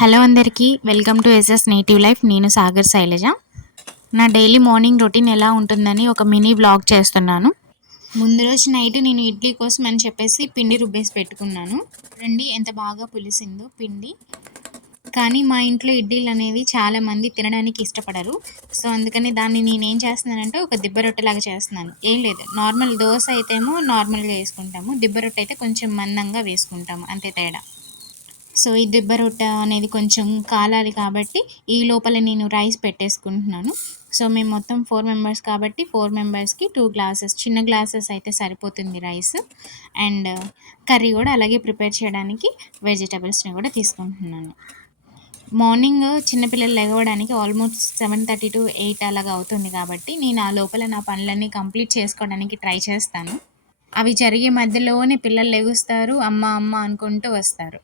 Hello అందరికీ welcome to SS native life. నేను సాగర్ శైలజ. నా డైలీ మార్నింగ్ రొటీన్ ఎలా ఉంటుందని ఒక మినీ బ్లాగ్ చేస్తున్నాను. ముందు రోజు నైట్ నేను ఇడ్లీ కోసం అని చెప్పేసి పిండి రుబ్బేసి పెట్టుకున్నాను. రండి ఎంత బాగా పులిసిందో పిండి. కానీ మా ఇంట్లో ఇడ్లీలు అనేవి చాలామంది తినడానికి ఇష్టపడరు. సో అందుకని దాన్ని నేనేం చేస్తున్నానంటే ఒక దిబ్బ రొట్టెలాగా చేస్తున్నాను. ఏం లేదు నార్మల్ దోశ అయితేమో నార్మల్గా వేసుకుంటాము. దిబ్బ రొట్టె అయితే కొంచెం మందంగా వేసుకుంటాము. అంతే తేడా. సో ఈ దిబ్బ రొట్టె అనేది కొంచెం కాలాలి కాబట్టి ఈ లోపల నేను రైస్ పెట్టేసుకుంటున్నాను. సో మేము మొత్తం ఫోర్ మెంబర్స్ కాబట్టి ఫోర్ మెంబర్స్కి టూ గ్లాసెస్ చిన్న గ్లాసెస్ అయితే సరిపోతుంది రైస్. అండ్ కర్రీ కూడా అలాగే ప్రిపేర్ చేయడానికి వెజిటబుల్స్ని కూడా తీసుకుంటున్నాను. మార్నింగ్ చిన్నపిల్లలు లెగవడానికి almost seven thirty to eight అలాగా అవుతుంది కాబట్టి నేను ఆ లోపల నా పనులన్నీ కంప్లీట్ చేసుకోవడానికి ట్రై చేస్తాను. అవి జరిగే మధ్యలోనే పిల్లలు లెగుస్తారు అమ్మ అమ్మ అనుకుంటూ వస్తారు.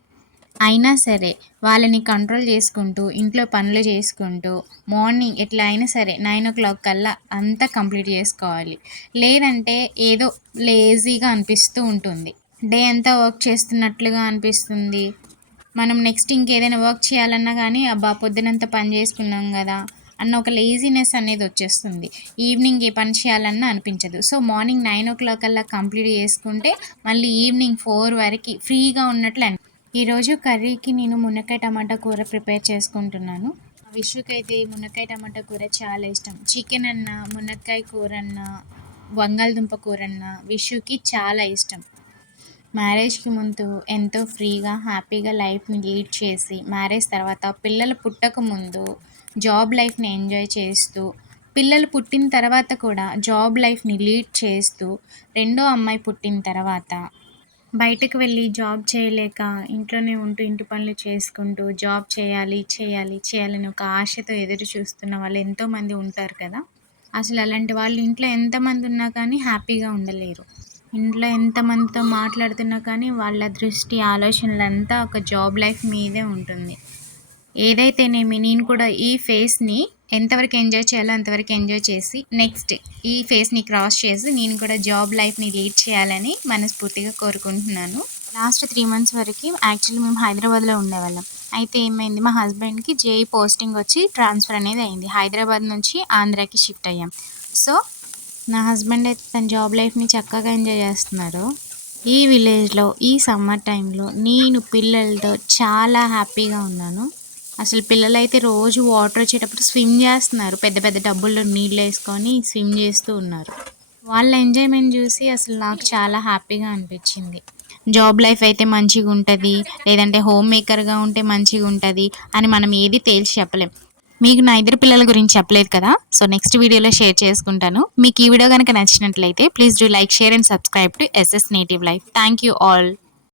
అయినా సరే వాళ్ళని కంట్రోల్ చేసుకుంటూ ఇంట్లో పనులు చేసుకుంటూ మార్నింగ్ ఎట్లా అయినా సరే నైన్ ఓ క్లాక్ కల్లా అంతా కంప్లీట్ చేసుకోవాలి. లేదంటే ఏదో లేజీగా అనిపిస్తూ ఉంటుంది. డే అంతా వర్క్ చేస్తున్నట్లుగా అనిపిస్తుంది. మనం నెక్స్ట్ ఇంకేదైనా వర్క్ చేయాలన్నా కానీ అబ్బా పొద్దునంతా పని చేసుకున్నాం కదా అన్న ఒక లేజినెస్ అనేది వచ్చేస్తుంది. ఈవినింగ్ ఏ పని చేయాలన్నా అనిపించదు. So morning nine o'clock అలా కంప్లీట్ చేసుకుంటే మళ్ళీ ఈవినింగ్ ఫోర్ వరకు ఫ్రీగా ఉన్నట్లు అని ఈరోజు కర్రీకి నేను మునక్కాయ టమాటా కూర ప్రిపేర్ చేసుకుంటున్నాను. విషుకైతే మునక్కాయ టమాటా కూర చాలా ఇష్టం. చికెన్ అన్న మునక్కాయ కూర అన్న బంగాళదుంప కూర అన్న విషుకి చాలా ఇష్టం. మ్యారేజ్కి ముందు ఎంతో ఫ్రీగా హ్యాపీగా లైఫ్ని లీడ్ చేసి మ్యారేజ్ తర్వాత పిల్లలు పుట్టక ముందు జాబ్ లైఫ్ని ఎంజాయ్ చేస్తూ పిల్లలు పుట్టిన తర్వాత కూడా జాబ్ లైఫ్ని లీడ్ చేస్తూ రెండో అమ్మాయి పుట్టిన తర్వాత బయటకు వెళ్ళి జాబ్ చేయలేక ఇంట్లోనే ఉంటూ ఇంటి పనులు చేసుకుంటూ జాబ్ చేయాలి చేయాలి చేయాలని ఒక ఆశతో ఎదురు చూస్తున్న వాళ్ళు ఎంతోమంది ఉంటారు కదా. అసలు అలాంటి వాళ్ళు ఇంట్లో ఎంతమంది ఉన్నా కానీ హ్యాపీగా ఉండలేరు. ఇంట్లో ఎంతమందితో మాట్లాడుతున్నా కానీ వాళ్ళ దృష్టి ఆలోచనలంతా ఒక జాబ్ లైఫ్ మీదే ఉంటుంది. ఏదైతేనేమి నేను కూడా ఈ ఫేస్ని ఎంతవరకు ఎంజాయ్ చేయాలో అంతవరకు ఎంజాయ్ చేసి నెక్స్ట్ ఈ ఫేస్ని క్రాస్ చేసి నేను కూడా జాబ్ లైఫ్ని లీడ్ చేయాలని మనస్ఫూర్తిగా కోరుకుంటున్నాను. లాస్ట్ త్రీ మంత్స్ వరకు యాక్చువల్లీ మేము హైదరాబాద్లో ఉండేవాళ్ళం. అయితే ఏమైంది? మా హస్బెండ్కి జేఈ పోస్టింగ్ వచ్చి ట్రాన్స్ఫర్ అనేది అయింది. హైదరాబాద్ నుంచి ఆంధ్రాకి షిఫ్ట్ అయ్యాం. సో నా హస్బెండ్ అయితే తన జాబ్ లైఫ్ని చక్కగా ఎంజాయ్ చేస్తున్నారు ఈ విలేజ్లో ఈ సమ్మర్ టైంలో నేను పిల్లలతో చాలా హ్యాపీగా ఉన్నాను. అసలు పిల్లలు అయితే రోజు వాటర్ వచ్చేటప్పుడు స్విమ్ చేస్తున్నారు. పెద్ద పెద్ద డబ్బుల్లో నీళ్ళు వేసుకొని స్విమ్ చేస్తూ ఉన్నారు. వాళ్ళ ఎంజాయ్మెంట్ చూసి అసలు నాకు చాలా హ్యాపీగా అనిపించింది. జాబ్ లైఫ్ అయితే మంచిగా ఉంటుంది. లేదంటే హోమ్ మేకర్గా ఉంటే మంచిగా ఉంటుంది అని మనం ఏది తేల్చి చెప్పలేం. మీకు నా ఇద్దరు పిల్లల గురించి చెప్పలేదు కదా? సో నెక్స్ట్ వీడియోలో షేర్ చేసుకుంటాను. మీకు ఈ వీడియో కనుక నచ్చినట్లయితే please do like share and subscribe to SS native life. Thank you all.